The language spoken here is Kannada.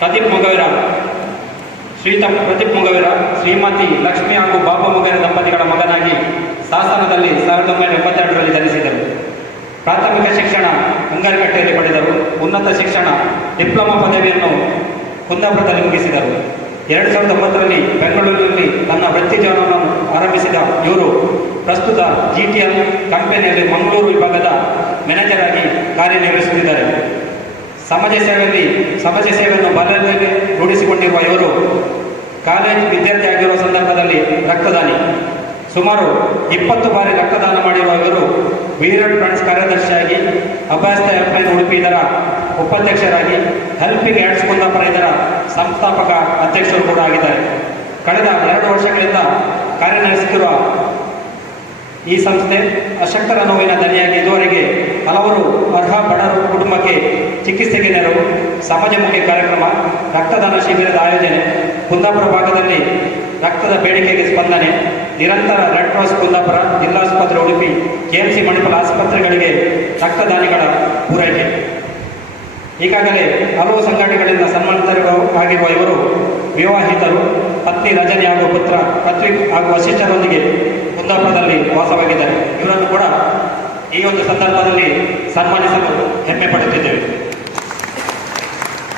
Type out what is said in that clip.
ಪ್ರದೀಪ್ ಮೊಗವೀರ ಪ್ರದೀಪ್ ಮೊಗವೀರ ಶ್ರೀಮತಿ ಲಕ್ಷ್ಮಿ ಹಾಗೂ ಬಾಬು ಮೊಗವೀರ ದಂಪತಿಗಳ ಮಗನಾಗಿ ಸಾಸನದಲ್ಲಿ 1982ರಲ್ಲಿ ಜನಿಸಿದರು. ಪ್ರಾಥಮಿಕ ಶಿಕ್ಷಣ ಅಂಗಾರಕಟ್ಟೆಯಲ್ಲಿ ಪಡೆದರು. ಉನ್ನತ ಶಿಕ್ಷಣ ಡಿಪ್ಲೊಮಾ ಪದವಿಯನ್ನು ಕುಂದಾಪುರದಲ್ಲಿ ಮುಗಿಸಿದರು. 2009ರಲ್ಲಿ ಬೆಂಗಳೂರಿನಲ್ಲಿ ತನ್ನ ವೃತ್ತಿ ಜೀವನವನ್ನು ಆರಂಭಿಸಿದ ಇವರು ಪ್ರಸ್ತುತ GTL ಕಂಪನಿಯಲ್ಲಿ ಮಂಗಳೂರು ವಿಭಾಗದ ಮ್ಯಾನೇಜರ್ ಆಗಿ ಕಾರ್ಯನಿರ್ವಹಿಸುತ್ತಿದ್ದಾರೆ. ಸಮಾಜ ಸೇವೆಯನ್ನು ಬಲದಲ್ಲಿ ರೂಢಿಸಿಕೊಂಡಿರುವ ಇವರು ಕಾಲೇಜ್ ವಿದ್ಯಾರ್ಥಿ ಆಗಿರುವ ಸಂದರ್ಭದಲ್ಲಿ ರಕ್ತದಾನಿ. ಸುಮಾರು 20 ಬಾರಿ ರಕ್ತದಾನ ಮಾಡಿರುವ ಇವರು ವೀರಟ್ ಫ್ರೆಂಡ್ಸ್ ಕಾರ್ಯದರ್ಶಿಯಾಗಿ, ಅಭಯಸ್ಥ ಹೆಲ್ಪ್ಲೈನ್ ಉಡುಪಿ ಇದರ ಉಪಾಧ್ಯಕ್ಷರಾಗಿ, ಹೆಲ್ಪಿಂಗ್ ಹ್ಯಾಂಡ್ಸ್ ಕುಂದಾಪುರ ಇದರ ಸಂಸ್ಥಾಪಕ ಅಧ್ಯಕ್ಷರು ಕೂಡ ಆಗಿದ್ದಾರೆ. ಕಳೆದ 2 ವರ್ಷಗಳಿಂದ ಕಾರ್ಯನಿರ್ವಹಿಸುತ್ತಿರುವ ಈ ಸಂಸ್ಥೆ ಅಶಕ್ತರ ನೋವಿನ ದನಿಯಾಗಿ ಇದುವರೆಗೆ ಹಲವರು ಅರ್ಹ ಬಡರು ಕುಟುಂಬಕ್ಕೆ ಚಿಕಿತ್ಸೆಗೆ ನೆರವು, ಸಮಾಜಮುಖಿ ಕಾರ್ಯಕ್ರಮ, ರಕ್ತದಾನ ಶಿಬಿರದ ಆಯೋಜನೆ, ಕುಂದಾಪುರ ಭಾಗದಲ್ಲಿ ರಕ್ತದ ಬೇಡಿಕೆಗೆ ಸ್ಪಂದನೆ, ನಿರಂತರ ರೆಡ್ ಕ್ರಾಸ್ ಕುಂದಾಪುರ, ಜಿಲ್ಲಾಸ್ಪತ್ರೆ ಉಡುಪಿ, KMC ಮಣಿಪಾಲ್ ಆಸ್ಪತ್ರೆಗಳಿಗೆ ರಕ್ತದಾನಿಗಳ ಪೂರೈಕೆ. ಈಗಾಗಲೇ ಹಲವು ಸಂಘಟನೆಗಳಿಂದ ಸನ್ಮಾನಿತರಾಗಿರುವ ಇವರು ವಿವಾಹಿತರು. ಪತ್ನಿ ರಜನಿ ಹಾಗೂ ಪುತ್ರ ಪೃಥ್ವಿ ಹಾಗೂ ವಸಿಷ್ಠರೊಂದಿಗೆ ಕುಂದಾಪುರದಲ್ಲಿ ವಾಸವಾಗಿದ್ದಾರೆ. ಇವರನ್ನು ಕೂಡ ಈ ಒಂದು ಸಂದರ್ಭದಲ್ಲಿ ಸನ್ಮಾನಿಸಲು ಹೆಮ್ಮೆ ಪಡುತ್ತಿದ್ದೇವೆ.